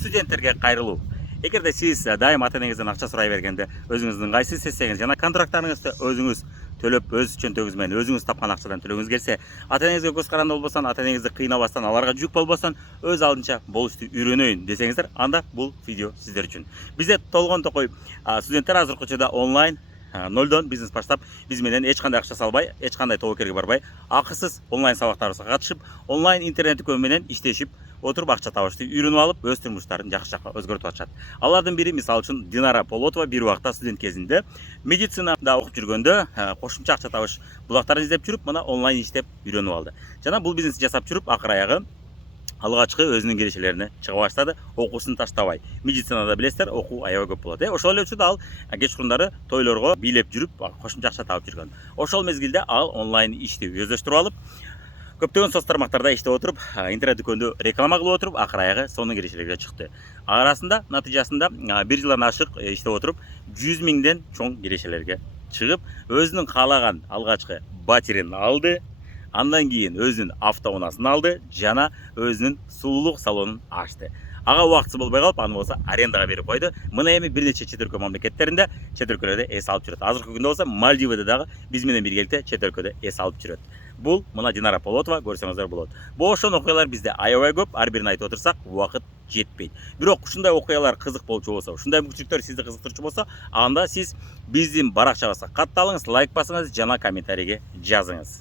студенттерге кайрылуу. Эгерде сиз дайым ата энеңизден акча сурай бергенде өзүңүздүн кайсы сессияңыз жана контракттарыңызды өзүңүз төлөп, өз чөнтөгүңүз менен өзүңүз тапкан акчадан төлөгүңүз келсе, ата энеңизге көз каранды болбостон, ата энеңизди кыйнабастан, аларга жүк болбостон, өз алдынча болушту үйрөнөйүн десеңиздер, анда бул видео сиздер үчүн. Бизде толгон токой студенттер азыркы учурда онлайн нолдон бизнес баштап, биз менен эч кандай акча салбай, эч кандай тобокерге барбай, акысыз онлайн сабактарыбызга катышып, онлайн интернет дүкөн менен иштешип, отуруп акча табышты үйрөнүп алып, өз турмуштарын жакшы жакка өзгөртүп атышат. Алардын бири мисалы үчүн Динара Полотова бир убакта студент кезинде медицинада окуп жүргөндө кошумча акча табыш булактарын издеп жүрүп, мына онлайн иштеп үйрөнүп алды. Жана бул бизнес жасап жүрүп, акыр аягы алгачкы өзүнүн киришелерине чыга баштады, окуусун таштабай. Медицинада билесиздер, окуу аябай көп болот. Ошол эле учурда ал кечкурундары тойлорго бийлеп жүрүп, кошумча акча табып жүргөн. Ошол мезгилде ал онлайн ишти өздөштүрүп алып, көптөгөн соц тармактарда иштеп отуруп, интернет дүкөндө реклама кылып отуруп, акыр аягы сонун киришелерге чыкты. Арасында натыйжасында бир жылдан ашык иштеп отуруп, 100 миңден чоң киришелерге чыгып, өзүнүн каалаган алгачкы батирин алды. Андан кийин өзүнүн автоунаасын алды жана өзүнүн сулуулук салонун ачты. Ага убактысы болбой калып, аны болсо арендага берип койду. Мына эми бир нече чет өлкө мамлекеттеринде, чет өлкөлөрдө эс алып жүрөт. Азыркы күндө болсо Мальдивада дагы биз менен биргеликте чет өлкөдө эс алып жүрөт. Бул мына Динара Полотова, көрсөңүздөр болот. Бошон окуялар бизде аябай көп, ар бирин айтып отурсак, убакыт жетпейт. Бирок ушундай окуялар кызык болчу болсо, ушундай мүмкүнчүлүктөр сизди кызыктырчу болсо, анда сиз биздин баракчабызга катталыңыз, лайк басыңыз жана комментарийге жазыңыз.